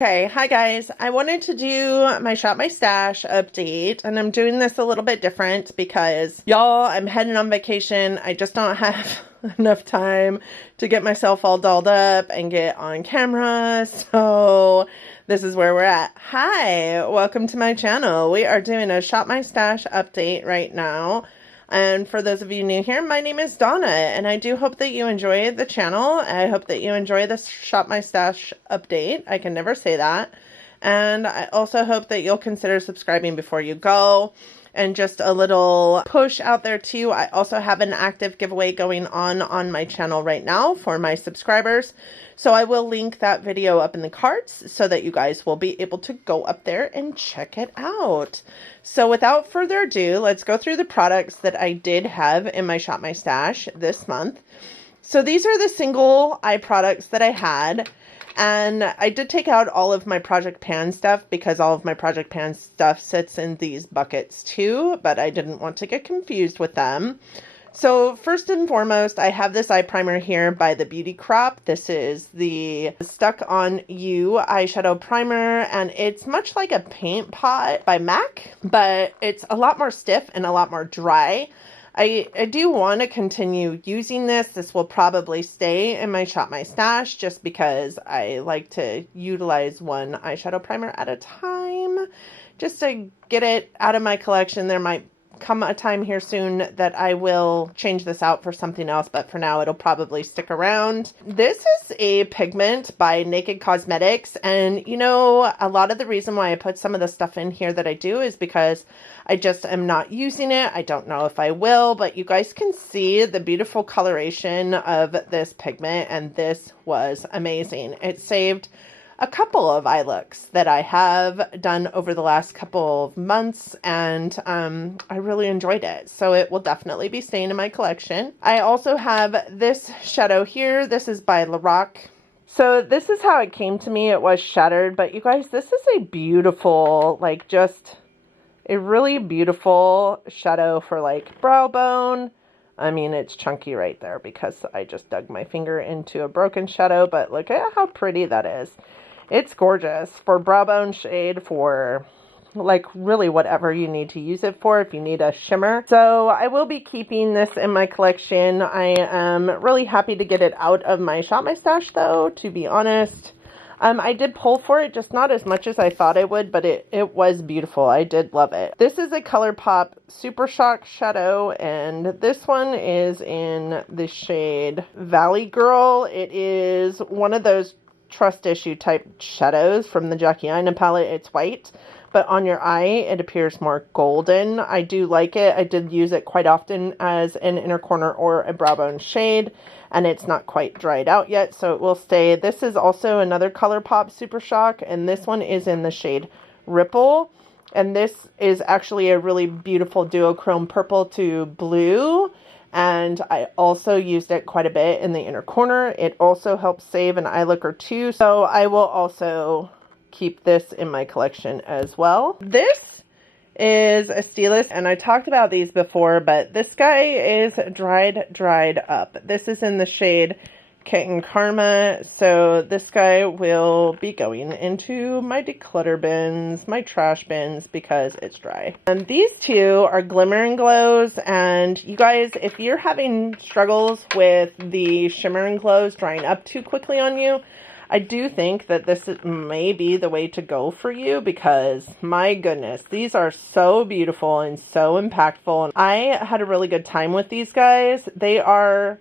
Okay, hi guys. I wanted to do my Shop My Stash update, and I'm doing this a little bit different because, y'all, I'm heading on vacation. I just don't have enough time to get myself all dolled up and get on camera, so this is where we're at. Hi, welcome to my channel. We are doing a Shop My Stash update right now. And for those of you new here, my name is Donna, and I do hope that you enjoy the channel. I hope that you enjoy this Shop My Stash update. I can never say that. And I also hope that you'll consider subscribing before you go. And just a little push out there too, I also have an active giveaway going on my channel right now for my subscribers. So I will link that video up in the cards so that you guys will be able to go up there and check it out. So without further ado, let's go through the products that I did have in my Shop My Stash this month. So these are the single eye products that I had. And I did take out all of my Project Pan stuff because all of my Project Pan stuff sits in these buckets too, but I didn't want to get confused with them. So first and foremost, I have this eye primer here by the Beauty Crop. This is the Stuck On You eyeshadow primer, and it's much like a paint pot by MAC, but it's a lot more stiff and a lot more dry. I do want to continue using this. This will probably stay in my Shop My Stash just because I like to utilize one eyeshadow primer at a time just to get it out of my collection. There might come a time here soon that I will change this out for something else, but for now it'll probably stick around. This is a pigment by Naked Cosmetics, and you know, a lot of the reason why I put some of the stuff in here that I do is because I just am not using it. I don't know if I will, but you guys can see the beautiful coloration of this pigment, and this was amazing. It saved a couple of eye looks that I have done over the last couple of months, and I really enjoyed it. So it will definitely be staying in my collection. I also have this shadow here. This is by Lorac. So this is how it came to me. It was shattered, but you guys, this is a beautiful, like just a really beautiful shadow for like brow bone. I mean, it's chunky right there because I just dug my finger into a broken shadow, but look at how pretty that is. It's gorgeous for brow bone shade, for like really whatever you need to use it for if you need a shimmer. So I will be keeping this in my collection. I am really happy to get it out of my Shop My Stash though, to be honest. I did pull for it, just not as much as I thought I would, but it was beautiful. I did love it. This is a Colourpop Super Shock Shadow, and this one is in the shade Valley Girl. It is one of those trust issue type shadows from the Jackie Aina palette. It's white, but on your eye it appears more golden. I do like it. I did use it quite often as an inner corner or a brow bone shade, and it's not quite dried out yet, so it will stay. This is also another Colourpop Super Shock, and this one is in the shade Ripple, and this is actually a really beautiful duochrome purple to blue. And I also used it quite a bit in the inner corner. It also helps save an eye look or two. So I will also keep this in my collection as well. This is a Stylist, and I talked about these before, but this guy is dried up. This is in the shade Kitten Karma. So this guy will be going into my declutter bins, my trash bins, because it's dry. And these two are Glimmer and Glows, and you guys, if you're having struggles with the Shimmer and Glows drying up too quickly on you, I do think that this may be the way to go for you, because my goodness, these are so beautiful and so impactful. And I had a really good time with these guys. They are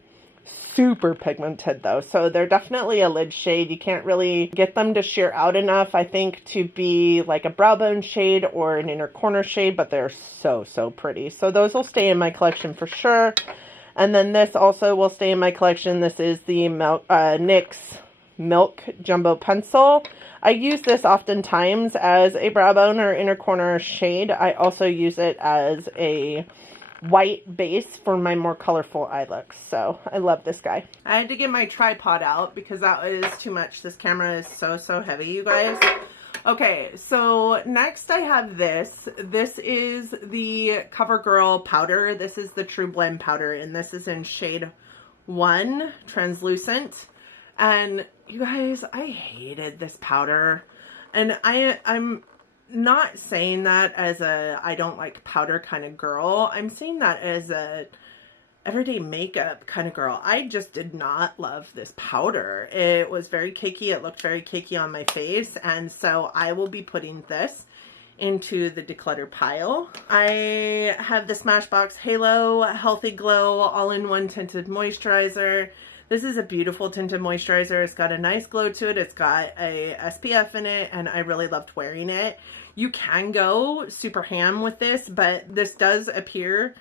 super pigmented though, so they're definitely a lid shade. You can't really get them to sheer out enough, I think, to be like a brow bone shade or an inner corner shade, but they're so pretty. So those will stay in my collection for sure. And then this also will stay in my collection. This is the NYX Milk Jumbo Pencil. I use this oftentimes as a brow bone or inner corner shade. I also use it as a white base for my more colorful eye looks. So I love this guy. I had to get my tripod out because that was too much. This camera is so heavy, you guys. Okay, so next I have this. This is the Covergirl Powder. This is the True Blend Powder, and this is in shade 1, Translucent. And you guys, I hated this powder. And I'm not saying that as a I don't like powder kind of girl. I'm saying that as a everyday makeup kind of girl. I just did not love this powder. It was very cakey. It looked very cakey on my face. And so I will be putting this into the declutter pile. I have the Smashbox Halo Healthy Glow All-in-One Tinted Moisturizer. This is a beautiful tinted moisturizer. It's got a nice glow to it. It's got a SPF in it, and I really loved wearing it. You can go super ham with this, but this does appear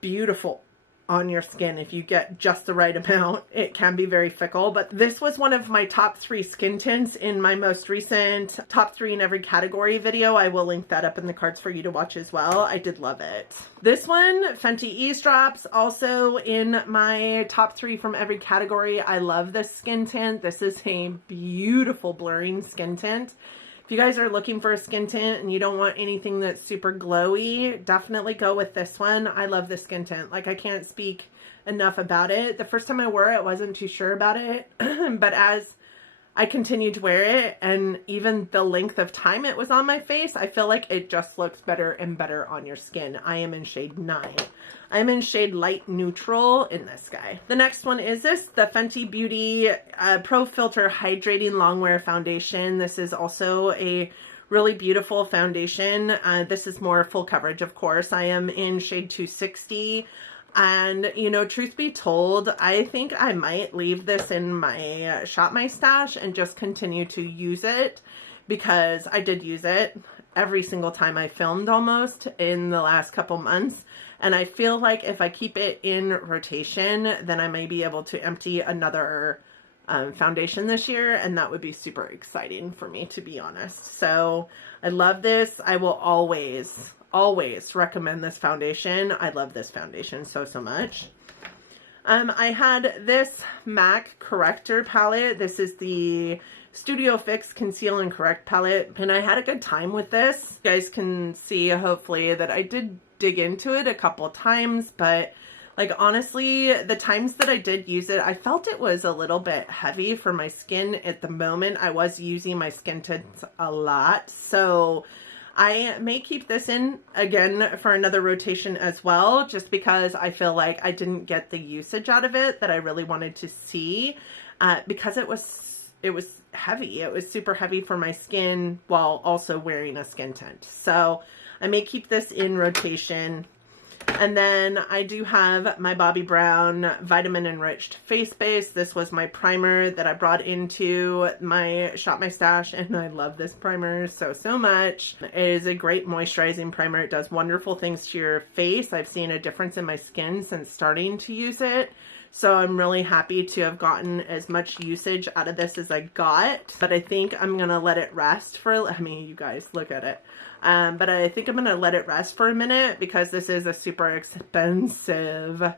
beautiful on your skin if you get just the right amount. It can be very fickle, but this was one of my top 3 skin tints in my most recent top 3 in every category video. I will link that up in the cards for you to watch as well. I did love it. This one, Fenty Eavesdrops, also in my top 3 from every category. I love this skin tint. This is a beautiful blurring skin tint. If you guys are looking for a skin tint and you don't want anything that's super glowy, definitely go with this one. I love this skin tint. Like, I can't speak enough about it. The first time I wore it, I wasn't too sure about it, but as I continued to wear it, and even the length of time it was on my face, I feel like it just looks better and better on your skin. I am in shade 9. I'm in shade light neutral in this guy. The next one is this, the Fenty Beauty Pro Filter Hydrating Longwear Foundation. This is also a really beautiful foundation. This is more full coverage, of course. I am in shade 260. And, you know, truth be told, I think I might leave this in my Shop My Stash and just continue to use it, because I did use it every single time I filmed almost in the last couple months. And I feel like if I keep it in rotation, then I may be able to empty another foundation this year, and that would be super exciting for me, to be honest. So I love this. I will always recommend this foundation. I love this foundation so much. I had this MAC Corrector Palette. This is the Studio Fix Conceal and Correct Palette, and I had a good time with this. You guys can see, hopefully, that I did dig into it a couple times, but like, honestly, the times that I did use it, I felt it was a little bit heavy for my skin at the moment. I was using my skin tints a lot, so I may keep this in again for another rotation as well, just because I feel like I didn't get the usage out of it that I really wanted to see, because it was heavy. It was super heavy for my skin while also wearing a skin tint. So I may keep this in rotation. And then I do have my Bobbi Brown Vitamin Enriched Face Base. This was my primer that I brought into my Shop My Stash, and I love this primer so much. It is a great moisturizing primer. It does wonderful things to your face. I've seen a difference in my skin since starting to use it. So I'm really happy to have gotten as much usage out of this as I got. But I think I'm going to let it rest for, I mean, you guys, look at it. But I think I'm going to let it rest for a minute, because this is a super expensive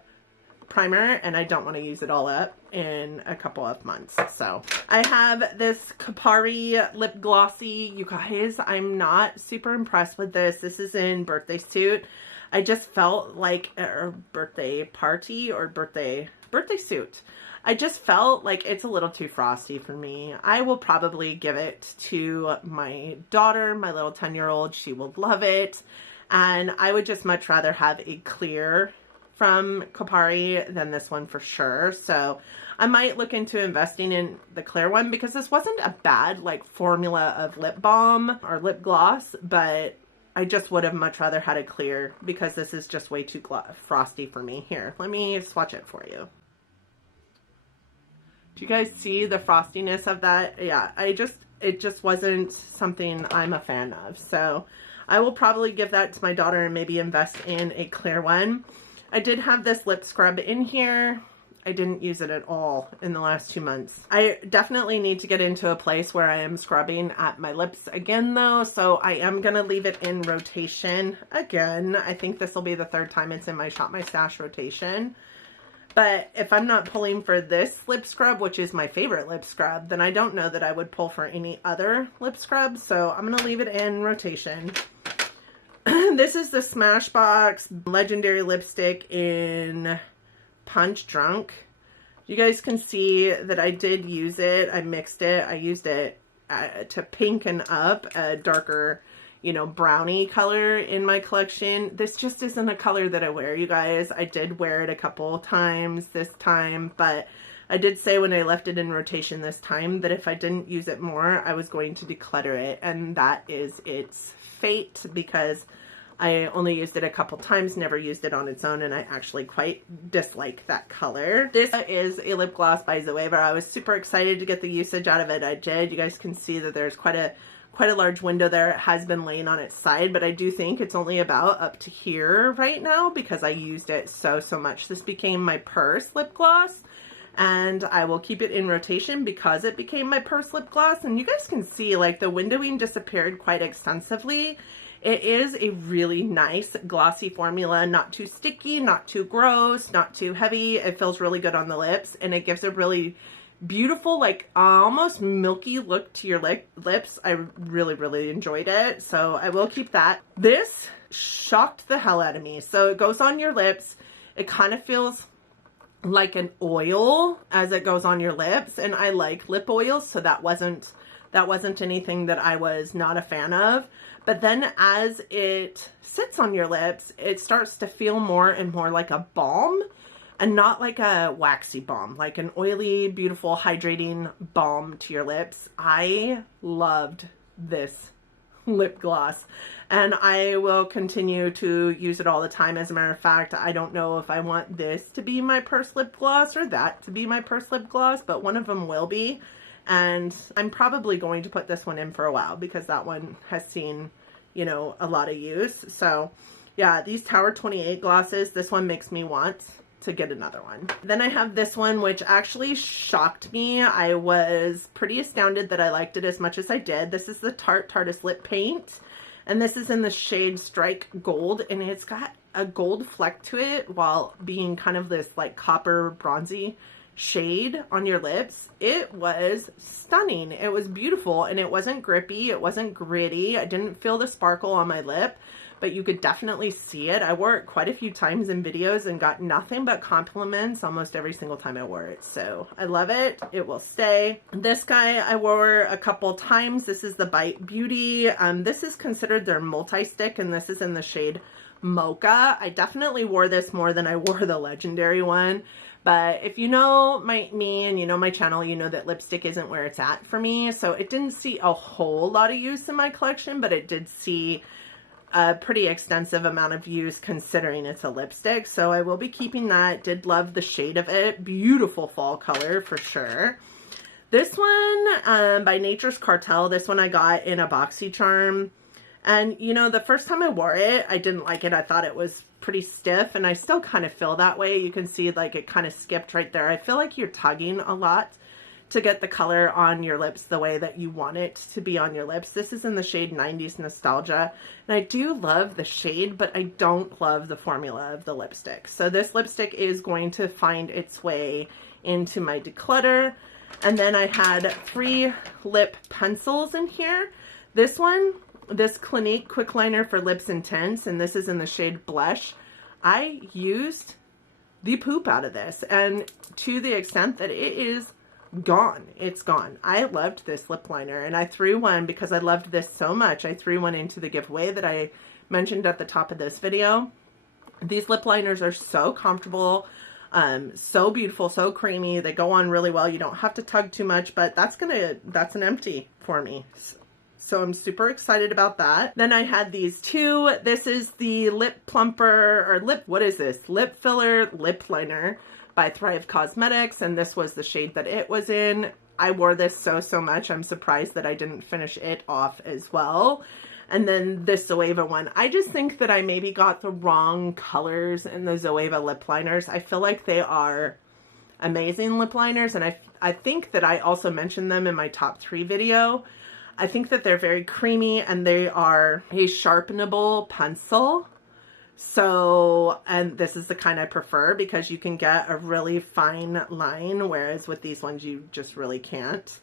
primer and I don't want to use it all up in a couple of months. So I have this Colourpop Lip Glossy. You guys, I'm not super impressed with this. This is in Birthday Suit. I just felt like a birthday party or birthday suit. I just felt like it's a little too frosty for me. I will probably give it to my daughter, my little 10-year-old. She will love it. And I would just much rather have a clear from Colourpop than this one for sure. So I might look into investing in the clear one, because this wasn't a bad like formula of lip balm or lip gloss, but I just would have much rather had a clear, because this is just way too frosty for me. Here, let me swatch it for you. Do you guys see the frostiness of that? Yeah, it just wasn't something I'm a fan of. So I will probably give that to my daughter and maybe invest in a clear one. I did have this lip scrub in here. I didn't use it at all in the last 2 months. I definitely need to get into a place where I am scrubbing at my lips again though, so I am going to leave it in rotation again. I think this will be the 3rd time it's in my Shop My Stash rotation. But if I'm not pulling for this lip scrub, which is my favorite lip scrub, then I don't know that I would pull for any other lip scrub, so I'm going to leave it in rotation. This is the Smashbox Legendary Lipstick in Punch Drunk. You guys can see that I did use it. I mixed it. I used it to pinken up a darker, you know, brownie color in my collection. This just isn't a color that I wear, you guys. I did wear it a couple times this time, but I did say when I left it in rotation this time that if I didn't use it more, I was going to declutter it, and that is its fate, because I only used it a couple times, never used it on its own, and I actually quite dislike that color. This is a lip gloss by Zoeva. I was super excited to get the usage out of it. I did. You guys can see that there's quite a large window there. It has been laying on its side, but I do think it's only about up to here right now because I used it so much. This became my purse lip gloss, and I will keep it in rotation because it became my purse lip gloss. And you guys can see like the windowing disappeared quite extensively. It is a really nice glossy formula, not too sticky, not too gross, not too heavy. It feels really good on the lips, and it gives a really beautiful, like almost milky look to your lips. I really enjoyed it, so I will keep that. This shocked the hell out of me. So it goes on your lips. It kind of feels like an oil as it goes on your lips, and I like lip oils, so that wasn't anything that I was not a fan of. But then as it sits on your lips, it starts to feel more and more like a balm, and not like a waxy balm, like an oily, beautiful, hydrating balm to your lips. I loved this lip gloss, and I will continue to use it all the time. As a matter of fact, I don't know if I want this to be my purse lip gloss or that to be my purse lip gloss, but one of them will be. And I'm probably going to put this one in for a while because that one has seen, you know, a lot of use. So yeah, these Tower 28 glosses, this one makes me want to get another one. Then I have this one, which actually shocked me. I was pretty astounded that I liked it as much as I did. This is the Tarte Tardis Lip Paint, and this is in the shade Strike Gold, and it's got a gold fleck to it while being kind of this like copper bronzy shade on your lips. It was stunning. It was beautiful, and it wasn't grippy. It wasn't gritty. I didn't feel the sparkle on my lip, but you could definitely see it. I wore it quite a few times in videos and got nothing but compliments almost every single time I wore it. So I love it. It will stay. This guy I wore a couple times. This is the Bite Beauty. This is considered their multi-stick, and this is in the shade Mocha. I definitely wore this more than I wore the Legendary one. But if you know me and you know my channel, you know that lipstick isn't where it's at for me. So it didn't see a whole lot of use in my collection, but it did see a pretty extensive amount of use considering it's a lipstick. So I will be keeping that. Did love the shade of it. Beautiful fall color for sure. This one by Nature's Cartel. This one I got in a BoxyCharm. And, you know, the first time I wore it, I didn't like it. I thought it was pretty stiff, and I still kind of feel that way. You can see, like, it kind of skipped right there. I feel like you're tugging a lot to get the color on your lips the way that you want it to be on your lips. This is in the shade 90s Nostalgia, and I do love the shade, but I don't love the formula of the lipstick. So this lipstick is going to find its way into my declutter. And then I had 3 lip pencils in here. This one, this Clinique Quick Liner for Lips Intense, and this is in the shade Blush. I used the poop out of this, and to the extent that it is gone. It's gone. I loved this lip liner, and I threw one because I loved this so much. I threw one into the giveaway that I mentioned at the top of this video. These lip liners are so comfortable, so beautiful, so creamy. They go on really well. You don't have to tug too much, but that's an empty for me. So I'm super excited about that. Then I had these 2. This is the Lip Plumper, or Lip Filler Lip Liner by Thrive Cosmetics, and this was the shade that it was in. I wore this so much. I'm surprised that I didn't finish it off as well. And then this Zoeva one. I just think that I maybe got the wrong colors in the Zoeva lip liners. I feel like they are amazing lip liners, and I think that I also mentioned them in my top 3 video. I think that they're very creamy, and they are a sharpenable pencil. So, and this is the kind I prefer because you can get a really fine line, whereas with these ones you just really can't.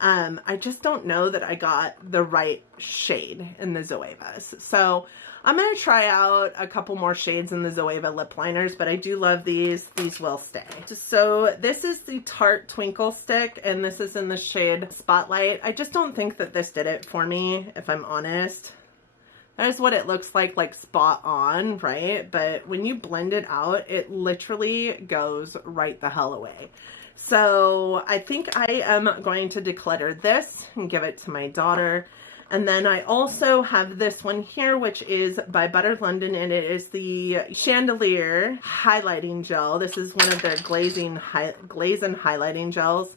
I just don't know that I got the right shade in the Zoevas. So I'm going to try out a couple more shades in the Zoeva Lip Liners, but I do love these. These will stay. So this is the Tarte Twinkle Stick, and this is in the shade Spotlight. I just don't think that this did it for me, if I'm honest. That is what it looks like spot on, right? But when you blend it out, it literally goes right the hell away. So I think I am going to declutter this and give it to my daughter. And then I also have this one here, which is by Butter London, and it is the Chandelier Highlighting Gel. This is one of their glaze and highlighting gels.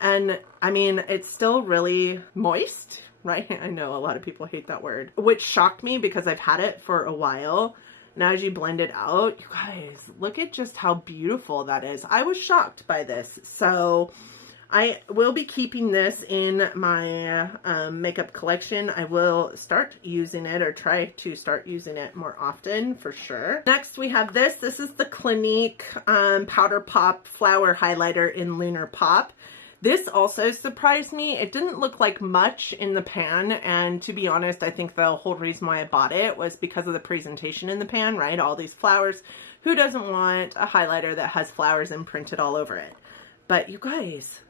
And I mean, it's still really moist, right? I know a lot of people hate that word, which shocked me because I've had it for a while. Now as you blend it out, you guys, look at just how beautiful that is. I was shocked by this. So I will be keeping this in my makeup collection. I will start using it, or try to start using it more often for sure. Next we have this. This is the Clinique Powder Pop Flower Highlighter in Lunar Pop. This also surprised me. It didn't look like much in the pan, and to be honest, I think the whole reason why I bought it was because of the presentation in the pan, right? All these flowers. Who doesn't want a highlighter that has flowers imprinted all over it? But you guys,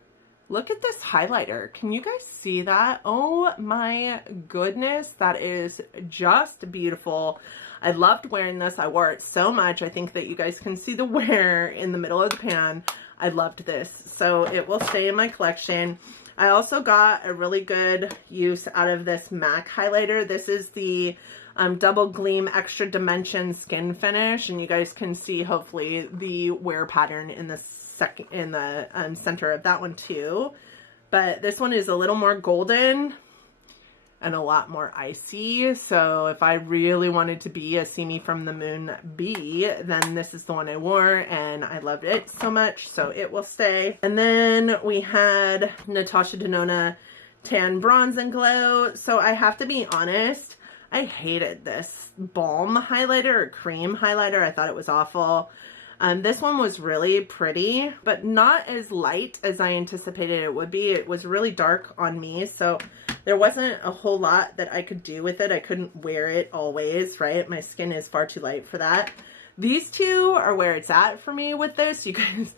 look at this highlighter. Can you guys see that? Oh my goodness, that is just beautiful. I loved wearing this. I wore it so much. I think that you guys can see the wear in the middle of the pan. I loved this, so it will stay in my collection. I also got a really good use out of this MAC highlighter. This is the Double Gleam Extra Dimension Skin Finish, and you guys can see hopefully the wear pattern in the center of that one too. But this one is a little more golden and a lot more icy. So if I really wanted to be a See Me From the Moon bee, then this is the one I wore, and I loved it so much, so it will stay. And then we had Natasha Denona Tan Bronze and Glow. So I have to be honest, I hated this balm highlighter or cream highlighter. I thought it was awful. This one was really pretty, but not as light as I anticipated it would be. It was really dark on me, so there wasn't a whole lot that I could do with it. I couldn't wear it always, right? My skin is far too light for that. These two are where it's at for me with this. You guys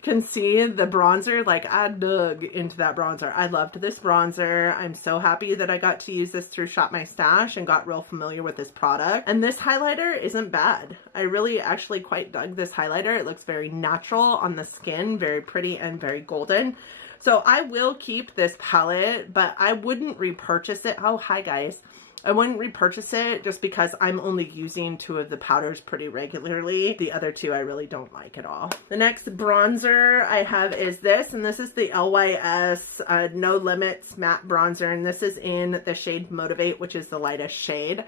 can see the bronzer, like I dug into that bronzer. I loved this bronzer. I'm so happy that I got to use this through Shop My Stash and got real familiar with this product. And this highlighter isn't bad. I really actually quite dug this highlighter. It looks very natural on the skin, very pretty and very golden. So I will keep this palette, but I wouldn't repurchase it. Oh, hi guys. I wouldn't repurchase it just because I'm only using two of the powders pretty regularly. The other two I really don't like at all. The next bronzer I have is this, and this is the LYS No Limits Matte Bronzer, and this is in the shade Motivate, which is the lightest shade.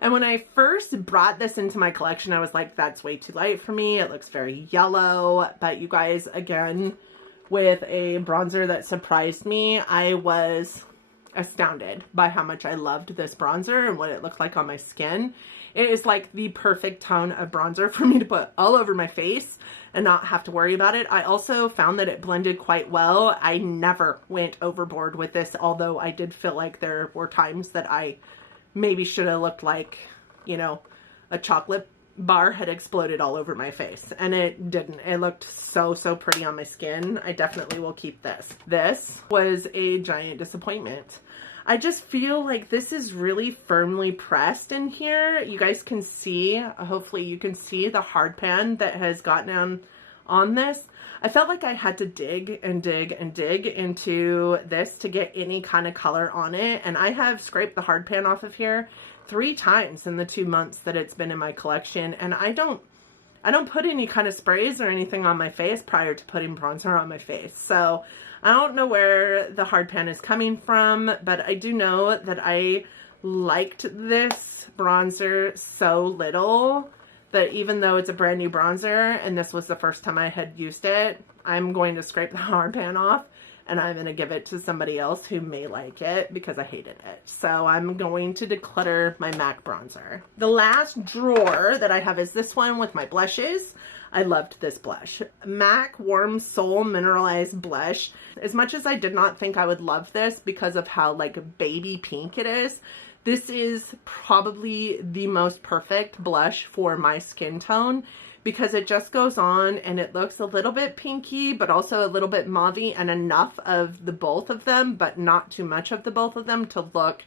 And when I first brought this into my collection, I was like, that's way too light for me. It looks very yellow. But you guys, again, with a bronzer that surprised me, I was astounded by how much I loved this bronzer and what it looked like on my skin. It is like the perfect tone of bronzer for me to put all over my face and not have to worry about it. I also found that it blended quite well. I never went overboard with this, although I did feel like there were times that I maybe should have looked like, you know, a chocolate bar had exploded all over my face, and it didn't. It looked so pretty on my skin. I definitely will keep this. This was a giant disappointment. I just feel like this is really firmly pressed in here. You guys can see, hopefully you can see the hard pan that has gotten down on this. I felt like I had to dig and dig and dig into this to get any kind of color on it, and I have scraped the hard pan off of here 3 times in the 2 months that it's been in my collection, and I don't put any kind of sprays or anything on my face prior to putting bronzer on my face. So I don't know where the hard pan is coming from, but I do know that I liked this bronzer so little that even though it's a brand new bronzer and this was the first time I had used it, I'm going to scrape the hard pan off and I'm going to give it to somebody else who may like it because I hated it. So I'm going to declutter my MAC bronzer. The last drawer that I have is this one with my blushes. I loved this blush. MAC Warm Soul Mineralized Blush. As much as I did not think I would love this because of how like baby pink it is, this is probably the most perfect blush for my skin tone because it just goes on and it looks a little bit pinky, but also a little bit mauvey, and enough of the both of them, but not too much of the both of them to look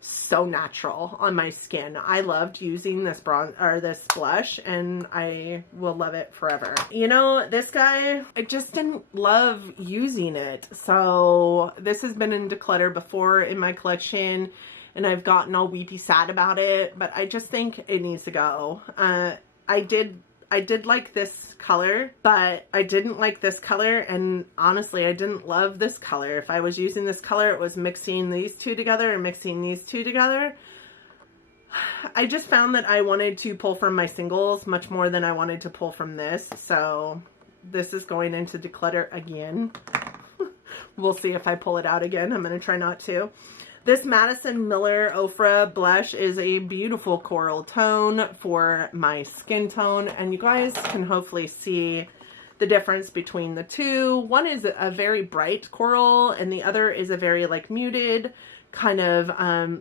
so natural on my skin. I loved using this this blush, and I will love it forever. You know, this guy, I just didn't love using it. So this has been in declutter before in my collection, and I've gotten all weepy sad about it, but I just think it needs to go. I did like this color, but I didn't like this color, and honestly, I didn't love this color. If I was using this color, it was mixing these two together and mixing these two together. I just found that I wanted to pull from my singles much more than I wanted to pull from this, so this is going into declutter again. We'll see if I pull it out again. I'm going to try not to. This Madison Miller Ofra blush is a beautiful coral tone for my skin tone, and you guys can hopefully see the difference between the two. One is a very bright coral, and the other is a very like muted, kind of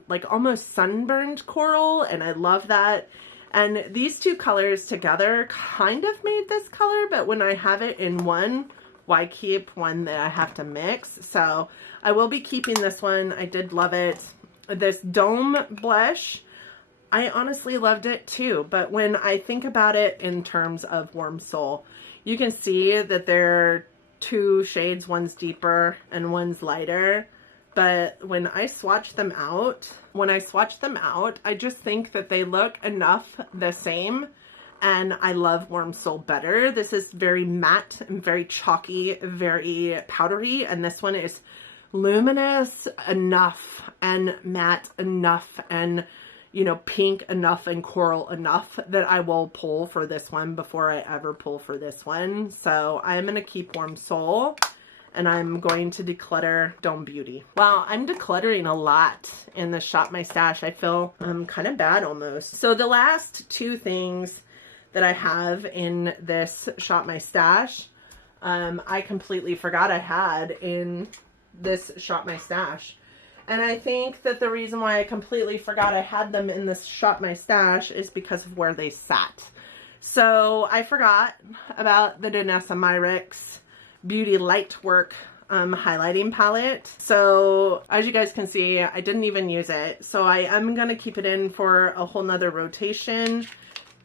like almost sunburned coral, and I love that. And these two colors together kind of made this color, but when I have it in one, why keep one that I have to mix? So I will be keeping this one. I did love it. This Dome blush, I honestly loved it too. But when I think about it in terms of Warm Soul, you can see that there are two shades. One's deeper and one's lighter. But when I swatch them out, I just think that they look enough the same. And I love Warm Soul better. This is very matte and very chalky, very powdery. And this one is luminous enough and matte enough and, you know, pink enough and coral enough that I will pull for this one before I ever pull for this one. So I'm going to keep Warm Soul, and I'm going to declutter Dome Beauty. Wow, I'm decluttering a lot in the Shop My Stash. I feel kind of bad almost. So the last two things that I have in this Shop My Stash, I completely forgot I had in this Shop My Stash. And I think that the reason why I completely forgot I had them in this Shop My Stash is because of where they sat. So I forgot about the Danessa Myricks Beauty Lightwork highlighting palette. So as you guys can see, I didn't even use it. So I am going to keep it in for a whole nother rotation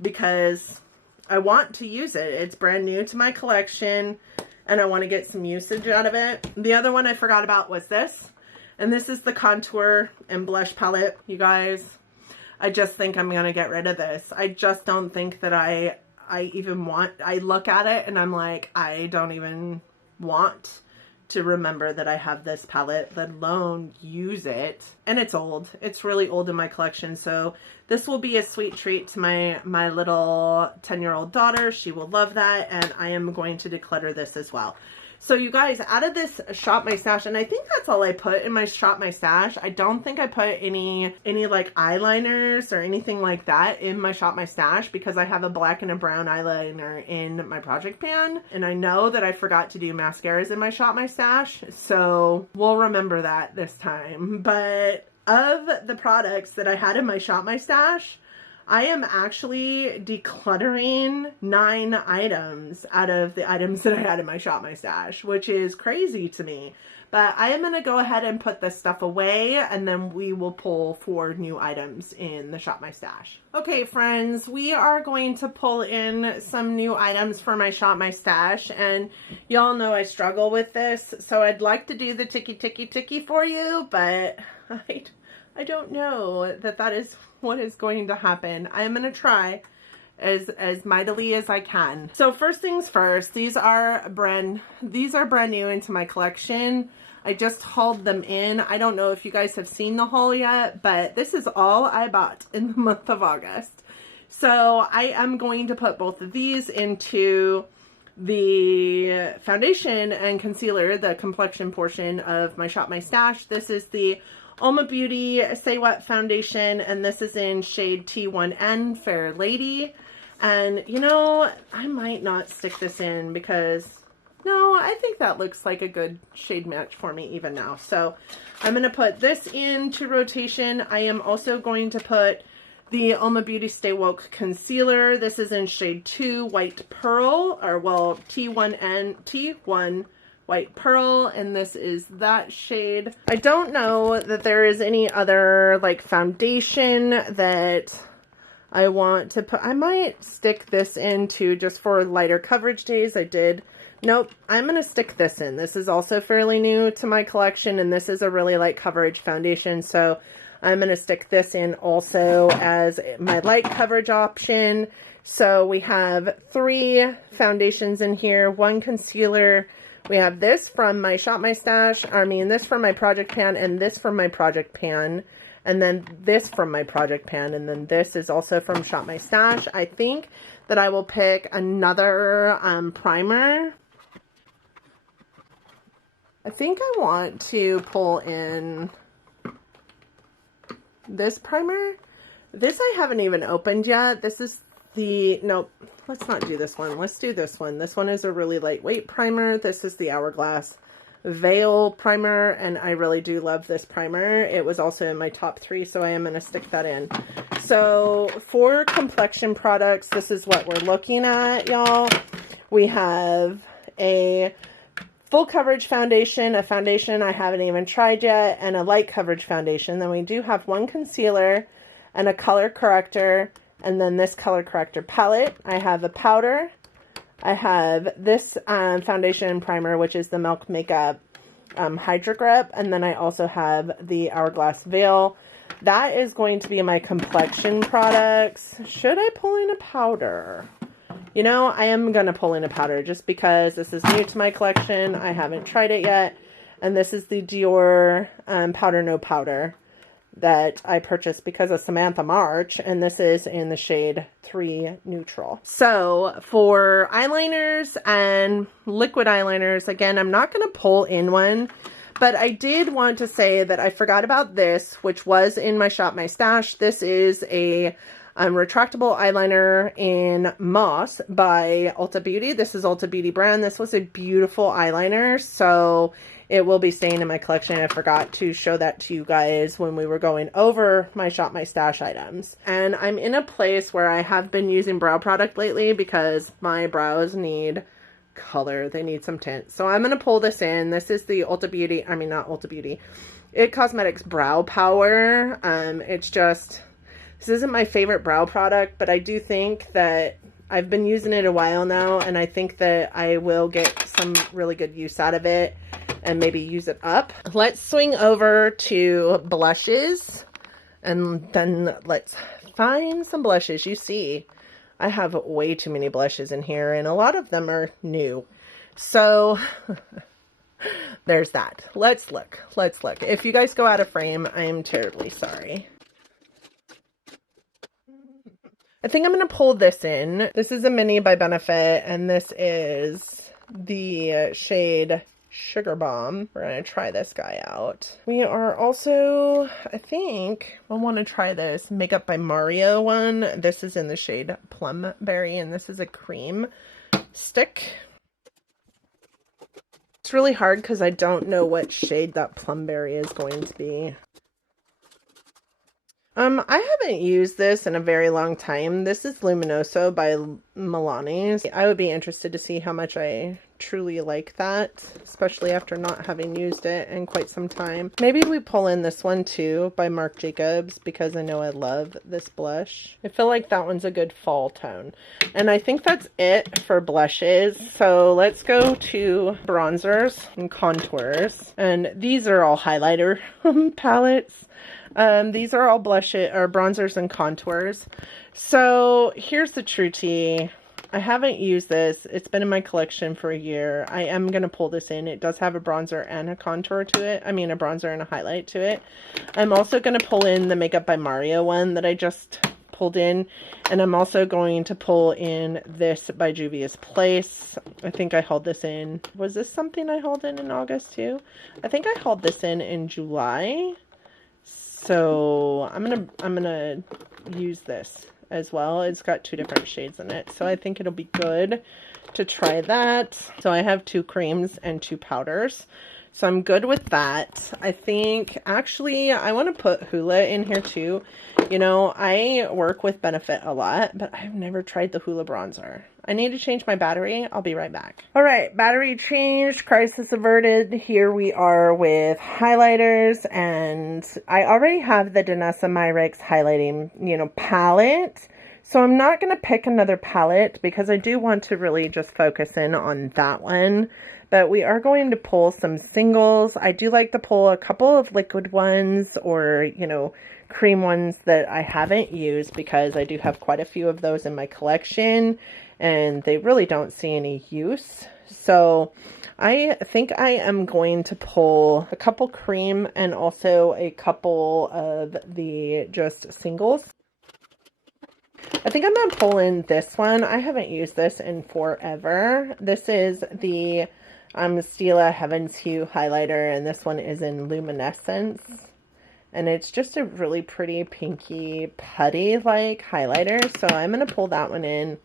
because I want to use it. It's brand new to my collection and I want to get some usage out of it. The other one I forgot about was this. And this is the contour and blush palette, you guys. I just think I'm going to get rid of this. I just don't think that I even want, I look at it and I'm like, I don't even want to remember that I have this palette, let alone use it. And it's old. It's really old in my collection. So this will be a sweet treat to my little 10-year-old daughter. She will love that. And I am going to declutter this as well. So you guys, out of this Shop My Stash, and I think that's all I put in my Shop My Stash. I don't think I put any like eyeliners or anything like that in my Shop My Stash because I have a black and a brown eyeliner in my project pan. And I know that I forgot to do mascaras in my Shop My Stash. So we'll remember that this time. But of the products that I had in my Shop My Stash, I am actually decluttering 9 items out of the items that I had in my Shop My Stash, which is crazy to me. But I am going to go ahead and put this stuff away, and then we will pull for new items in the Shop My Stash. Okay, friends, we are going to pull in some new items for my Shop My Stash, and y'all know I struggle with this, so I'd like to do the ticky for you, but I don't know that that is what is going to happen. I am going to try as mightily as I can. So first things first, these are brand new into my collection. I just hauled them in. I don't know if you guys have seen the haul yet, but this is all I bought in the month of August. So I am going to put both of these into the foundation and concealer, the complexion portion of my Shop My Stash. This is the Alma Beauty Say What foundation, and this is in shade T1N, Fair Lady. And, you know, I might not stick this in because, no, I think that looks like a good shade match for me even now. So I'm going to put this into rotation. I am also going to put the Alma Beauty Stay Woke concealer. This is in shade 2 White Pearl, or well, T1 White Pearl, and this is that shade. I don't know that there is any other like foundation that I want to put. I might stick this into just for lighter coverage days. Nope, I'm going to stick this in. This is also fairly new to my collection, and this is a really light coverage foundation, so I'm going to stick this in also as my light coverage option. So we have 3 foundations in here, 1 concealer. We have this from my Shop My Stash, this from my Project Pan, and this from my Project Pan. And then this from my Project Pan, and then this is also from Shop My Stash. I think that I will pick another primer. I think I want to pull in this primer. This I haven't even opened yet. This is the, nope, let's not do this one. Let's do this one. This one is a really lightweight primer. This is the Hourglass Veil primer, and I really do love this primer. It was also in my top 3, so I am going to stick that in. So for complexion products, this is what we're looking at, y'all. We have a full coverage foundation, a foundation I haven't even tried yet, and a light coverage foundation. Then we do have 1 concealer and a color corrector, and then this color corrector palette. I have a powder. I have this foundation and primer, which is the Milk Makeup Hydra Grip, and then I also have the Hourglass Veil. That is going to be my complexion products. Should I pull in a powder? You know, I am going to pull in a powder just because this is new to my collection. I haven't tried it yet. And this is the Dior Powder No Powder that I purchased because of Samantha March. And this is in the shade 3 Neutral. So for eyeliners and liquid eyeliners, again, I'm not going to pull in one. But I did want to say that I forgot about this, which was in my Shop My Stash. This is a retractable eyeliner in Moss by Ulta Beauty. This is Ulta Beauty brand. This was a beautiful eyeliner, so it will be staying in my collection. I forgot to show that to you guys when we were going over my Shop My Stash items. And I'm in a place where I have been using brow product lately because my brows need color. They need some tint. So I'm going to pull this in. This is the Ulta Beauty, not Ulta Beauty, It Cosmetics Brow Power. It's just, this isn't my favorite brow product, but I do think that I've been using it a while now, and I think that I will get some really good use out of it and maybe use it up. Let's swing over to blushes, and then let's find some blushes. You see, I have way too many blushes in here, and a lot of them are new. So there's that. Let's look. Let's look. If you guys go out of frame, I am terribly sorry. I think I'm going to pull this in. This is a mini by Benefit, and this is the shade Sugar Bomb. We're going to try this guy out. We are also, I think, I want to try this Makeup by Mario one. This is in the shade Plum Berry, and this is a cream stick. It's really hard because I don't know what shade that Plum Berry is going to be. I haven't used this in a very long time. This is Luminoso by Milani. I would be interested to see how much I truly like that, especially after not having used it in quite some time. Maybe we pull in this one too by Marc Jacobs because I know I love this blush. I feel like that one's a good fall tone. And I think that's it for blushes. So let's go to bronzers and contours. And these are all highlighter palettes. These are all bronzers and contours. So here's the true tea. I haven't used this. It's been in my collection for a year. I am going to pull this in. It does have a bronzer and a contour to it. I mean, a bronzer and a highlight to it. I'm also going to pull in the Makeup by Mario one that I just pulled in. And I'm also going to pull in this by Juvia's Place. I think I hauled this in. Was this something I hauled in August too? I think I hauled this in July. So I'm gonna use this as well. It's got 2 different shades in it. So I think it'll be good to try that. So I have 2 creams and 2 powders. So I'm good with that. I think, actually, I want to put Hoola in here too. You know, I work with Benefit a lot, but I've never tried the Hoola bronzer. I need to change my battery. I'll be right back. All right, battery changed, crisis averted. Here we are with highlighters, and I already have the Danessa Myricks highlighting, you know, palette. So I'm not going to pick another palette because I do want to really just focus in on that one. But we are going to pull some singles. I do like to pull a couple of liquid ones or, you know, cream ones that I haven't used because I do have quite a few of those in my collection and they really don't see any use. So I think I am going to pull a couple cream and also a couple of the just singles. I think I'm going to pull in this one. I haven't used this in forever. This is the Stila Heaven's Hue highlighter, and this one is in Luminescence. And it's just a really pretty pinky putty-like highlighter, so I'm going to pull that one in.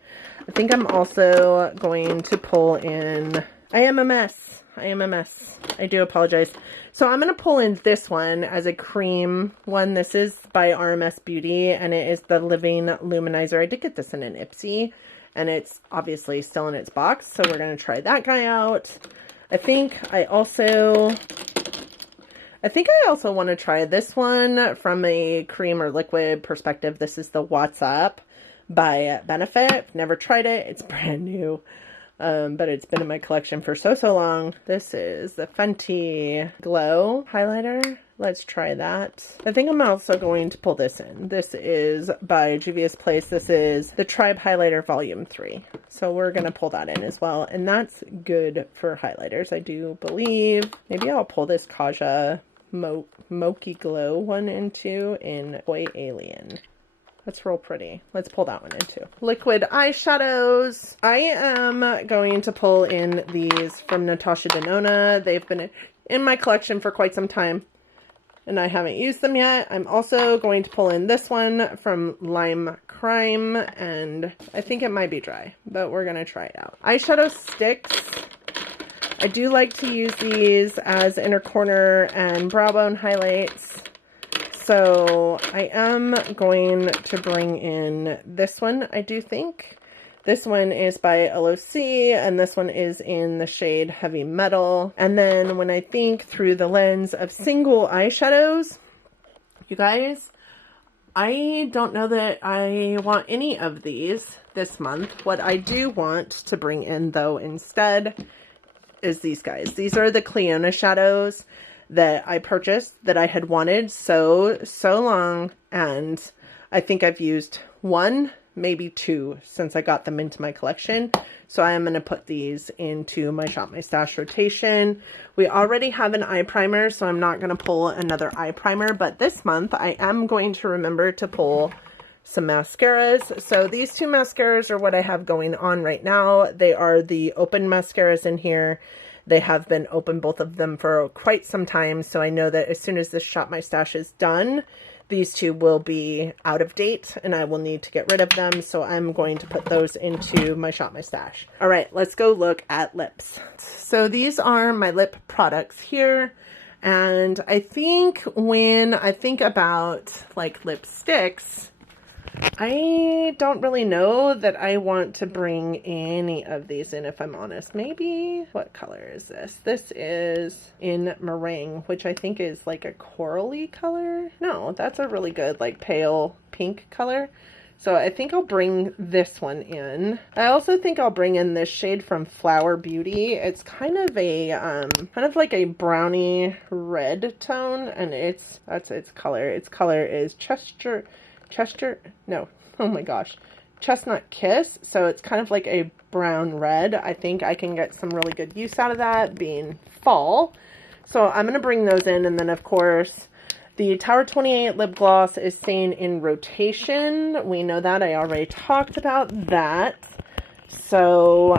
I think I'm also going to pull in... I am a mess. I do apologize. So I'm going to pull in this one as a cream one. This is by RMS Beauty, and it is the Living Luminizer. I did get this in an Ipsy, and it's obviously still in its box, so we're going to try that guy out. I think I also want to try this one from a cream or liquid perspective. This is the What's Up by Benefit. Never tried it. It's brand new. But it's been in my collection for so long. This is the Fenty Glow highlighter. Let's try that. I think I'm also going to pull this in. This is by Juvia's Place. This is the Tribe Highlighter Volume 3. So we're going to pull that in as well. And that's good for highlighters, I do believe. Maybe I'll pull this Kaja Mochi Glow one into in Boy Alien. That's real pretty. Let's pull that one in too. Liquid eyeshadows. I am going to pull in these from Natasha Denona. They've been in my collection for quite some time and I haven't used them yet. I'm also going to pull in this one from Lime Crime, and I think it might be dry, but we're going to try it out. Eyeshadow sticks. I do like to use these as inner corner and brow bone highlights. So I am going to bring in this one, I do think. This one is by LOC, and this one is in the shade Heavy Metal. And then when I think through the lens of single eyeshadows, you guys, I don't know that I want any of these this month. What I do want to bring in, though, instead is these guys. These are the Cleona Shadows that I purchased that I had wanted so long, and I think I've used one, maybe two since I got them into my collection. So I am going to put these into my Shop My Stash rotation. We already have an eye primer, so I'm not going to pull another eye primer, but this month I am going to remember to pull some mascaras. So these two mascaras are what I have going on right now. They are the open mascaras in here. They have been open, both of them, for quite some time, so I know that as soon as this Shop My Stash is done, these two will be out of date and I will need to get rid of them, so I'm going to put those into my Shop My Stash. All right, let's go look at lips. So these are my lip products here, and I think when I think about like lipsticks, I don't really know that I want to bring any of these in, if I'm honest. Maybe, what color is this? This is in Meringue, which I think is like a corally color. No, that's a really good like pale pink color. So I think I'll bring this one in. I also think I'll bring in this shade from Flower Beauty. It's kind of a like a brownie red tone, and that's its color. Its color is Chestnut Kiss. So it's kind of like a brown red. I think I can get some really good use out of that being fall. So I'm going to bring those in, and then of course The Tower 28 lip gloss is staying in rotation. We know that. I already talked about that. So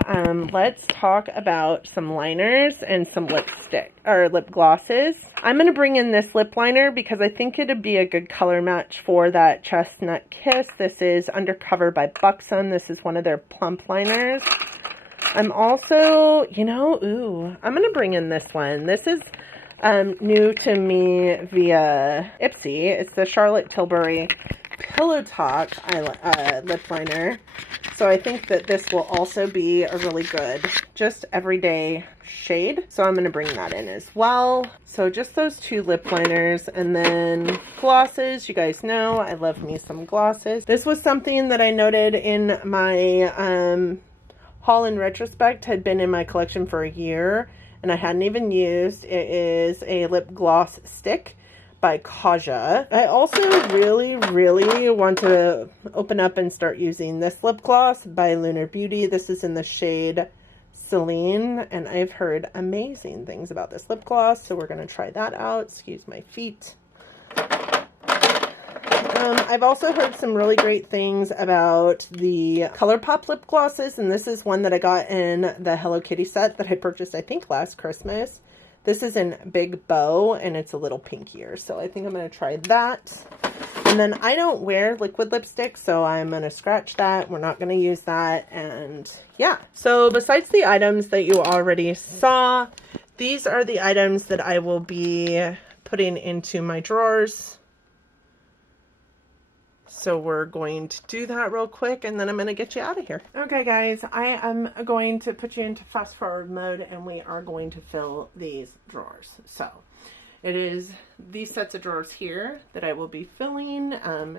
let's talk about some liners and some lipstick or lip glosses. I'm going to bring in this lip liner because I think it'd be a good color match for that Chestnut Kiss. This is Undercover by Buxom. This is one of their plump liners. I'm also, you know, I'm going to bring in this one. This is new to me via Ipsy. It's the Charlotte Tilbury Pillow Talk lip liner. So I think that this will also be a really good, just everyday shade. So I'm going to bring that in as well. So just those two lip liners, and then glosses. You guys know I love me some glosses. This was something that I noted in my haul in retrospect, had been in my collection for a year and I hadn't even used. It is a lip gloss stick by Kaja. I also really want to open up and start using this lip gloss by Lunar Beauty. This is in the shade Celine, and I've heard amazing things about this lip gloss, so we're going to try that out. Excuse my feet. I've also heard some really great things about the Colourpop lip glosses, and this is one that I got in the Hello Kitty set that I purchased, I think, last Christmas. This is in Big Bow, and it's a little pinkier, so I think I'm going to try that. And then I don't wear liquid lipstick, so I'm going to scratch that. We're not going to use that, and yeah. So besides the items that you already saw, these are the items that I will be putting into my drawers. So we're going to do that real quick, and then I'm going to get you out of here. Okay, guys, I am going to put you into fast forward mode, and we are going to fill these drawers. So it is these sets of drawers here that I will be filling.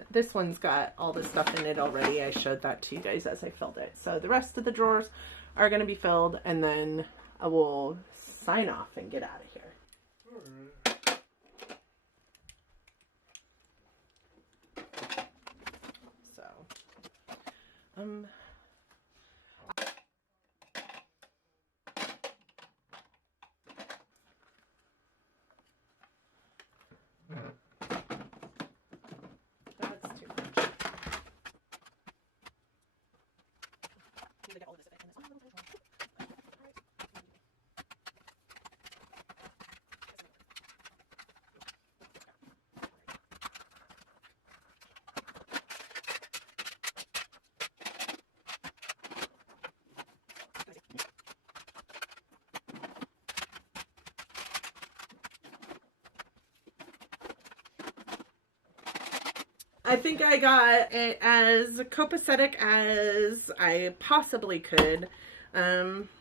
This one's got all the stuff in it already. I showed that to you guys as I filled it. So the rest of the drawers are going to be filled, and then I will sign off and get out of here. That's too much. I think I got it as copacetic as I possibly could.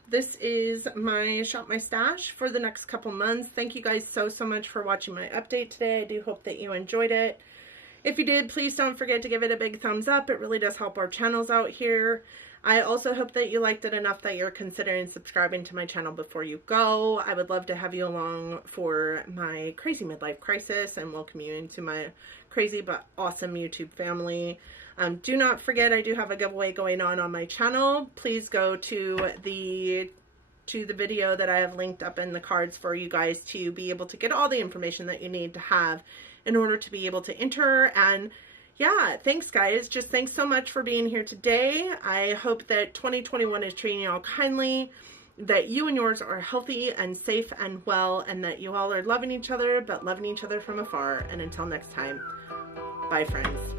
This is my Shop My Stash for the next couple months. Thank you guys so much for watching my update today. I do hope that you enjoyed it. If you did, please don't forget to give it a big thumbs up. It really does help our channels out here. I also hope that you liked it enough that you're considering subscribing to my channel before you go. I would love to have you along for my crazy midlife crisis and welcome you into my crazy but awesome YouTube family. Do not forget, I do have a giveaway going on my channel. Please go to the video that I have linked up in the cards for you guys to be able to get all the information that you need to have in order to be able to enter. And yeah, thanks guys. Just thanks so much for being here today. I hope that 2021 is treating you all kindly, that you and yours are healthy and safe and well, and that you all are loving each other, but loving each other from afar. And until next time, bye friends.